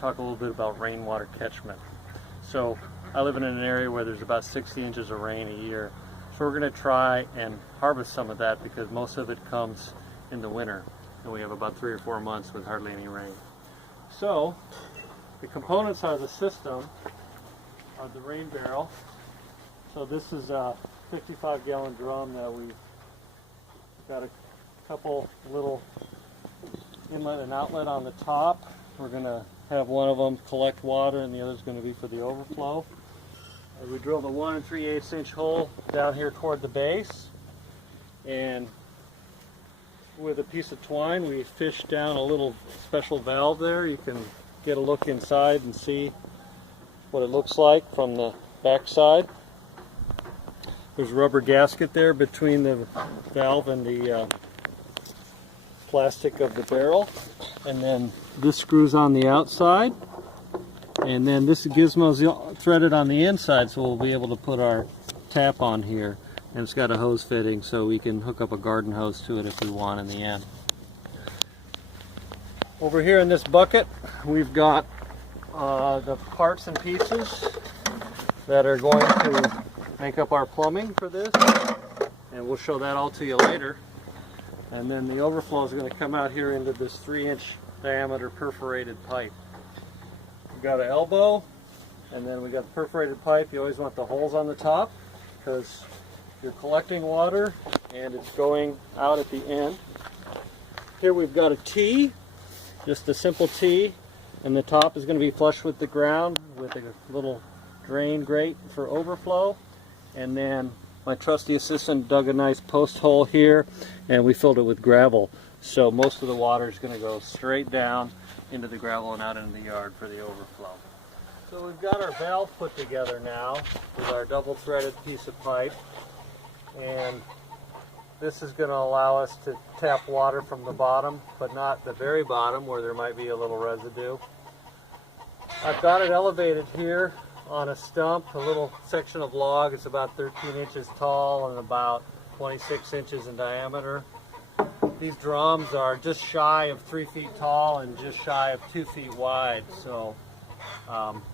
Talk a little bit about rainwater catchment. So I live in an area where there's about 60 inches of rain a year. So we're going to try and harvest some of that because most of it comes in the winter. And we have about 3 or 4 months with hardly any rain. So the components of the system are the rain barrel. So this is a 55-gallon drum that we've got a couple little inlet and outlet on the top. We're going to have one of them collect water and the other is going to be for the overflow. We drilled a 1 3/8 inch hole down here toward the base, and with a piece of twine we fished down a little special valve there. You can get a look inside and see what it looks like from the back side. There's a rubber gasket there between the valve and the plastic of the barrel, and then this screws on the outside, and then this gizmo's threaded on the inside, so we'll be able to put our tap on here, and it's got a hose fitting so we can hook up a garden hose to it if we want in the end. Over here in this bucket we've got the parts and pieces that are going to make up our plumbing for this, and we'll show that all to you later. And then the overflow is going to come out here into this 3-inch diameter perforated pipe. We've got an elbow, and then we got the perforated pipe. You always want the holes on the top because you're collecting water and it's going out at the end. Here we've got a T, just a simple T, and the top is going to be flush with the ground with a little drain grate for overflow. And then my trusty assistant dug a nice post hole here, and we filled it with gravel. So most of the water is going to go straight down into the gravel and out into the yard for the overflow. So we've got our valve put together now with our double threaded piece of pipe, and this is going to allow us to tap water from the bottom, but not the very bottom where there might be a little residue. I've got it elevated here on a stump, a little section of log. It's about 13 inches tall and about 26 inches in diameter. These drums are just shy of 3 feet tall and just shy of 2 feet wide, so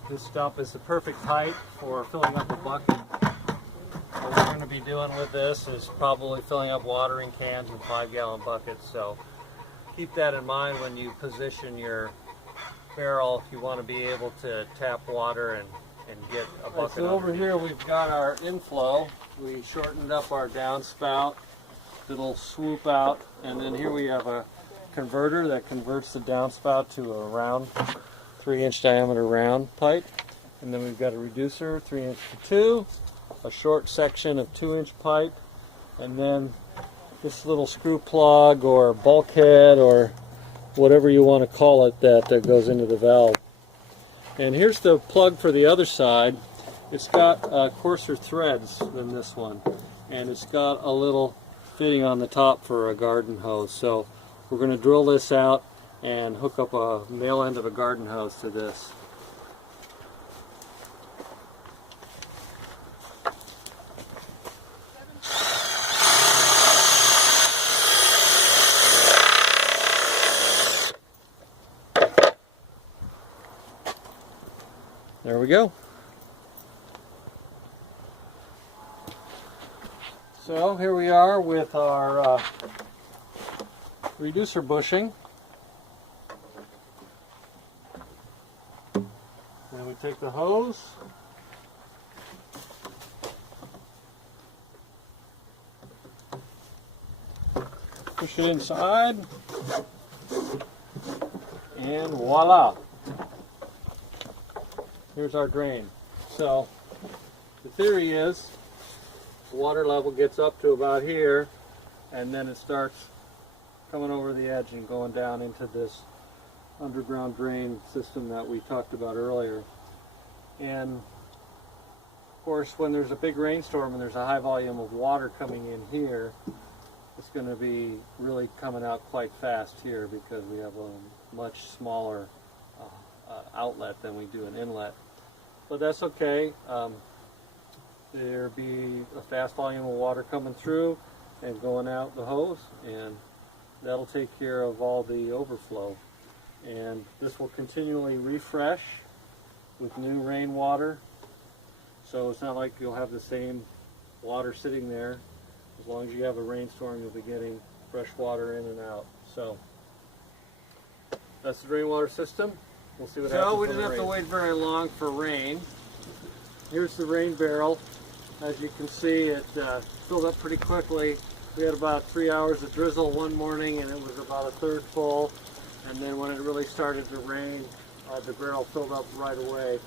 this stump is the perfect height for filling up a bucket. What we're going to be doing with this is probably filling up watering cans in 5-gallon buckets, so keep that in mind when you position your barrel if you want to be able to tap water and get a bucket. So over here we've got our inflow. We shortened up our downspout. It'll swoop out, and then here we have a converter that converts the downspout to a round 3-inch diameter round pipe, and then we've got a reducer 3-inch to 2, a short section of 2-inch pipe, and then this little screw plug or bulkhead or whatever you want to call it that goes into the valve. And here's the plug for the other side. It's got coarser threads than this one, and it's got a little fitting on the top for a garden hose. So we're going to drill this out and hook up a male end of a garden hose to this. There we go. So here we are with our reducer bushing. Then we take the hose, push it inside, and voila! Here's our drain. So the theory is the water level gets up to about here, and then it starts coming over the edge and going down into this underground drain system that we talked about earlier. And of course, when there's a big rainstorm and there's a high volume of water coming in here, it's going to be really coming out quite fast here because we have a much smaller outlet than we do an inlet. But that's okay. There'll be a fast volume of water coming through and going out the hose, and that'll take care of all the overflow. and this will continually refresh with new rainwater. So it's not like you'll have the same water sitting there. As long as you have a rainstorm, you'll be getting fresh water in and out. So that's the rainwater system. We'll see what happens. So we didn't have to wait very long for rain. Here's the rain barrel. As you can see, it filled up pretty quickly. We had about 3 hours of drizzle one morning, and it was about a third full. And then when it really started to rain, the barrel filled up right away.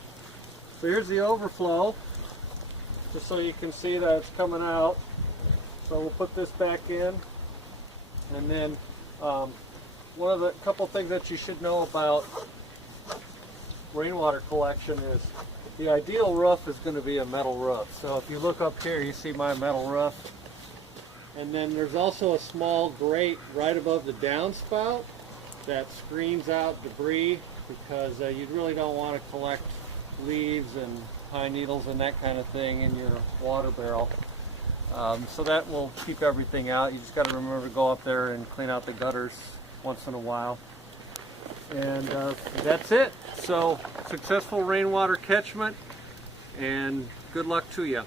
So here's the overflow, just so you can see that it's coming out. So we'll put this back in, and then one of the couple things that you should know about rainwater collection is the ideal roof is going to be a metal roof. So if you look up here, you see my metal roof, and then there's also a small grate right above the downspout that screens out debris, because you really don't want to collect leaves and pine needles and that kind of thing in your water barrel. So that will keep everything out. You just got to remember to go up there and clean out the gutters once in a while. And that's it. So successful rainwater catchment, and good luck to you.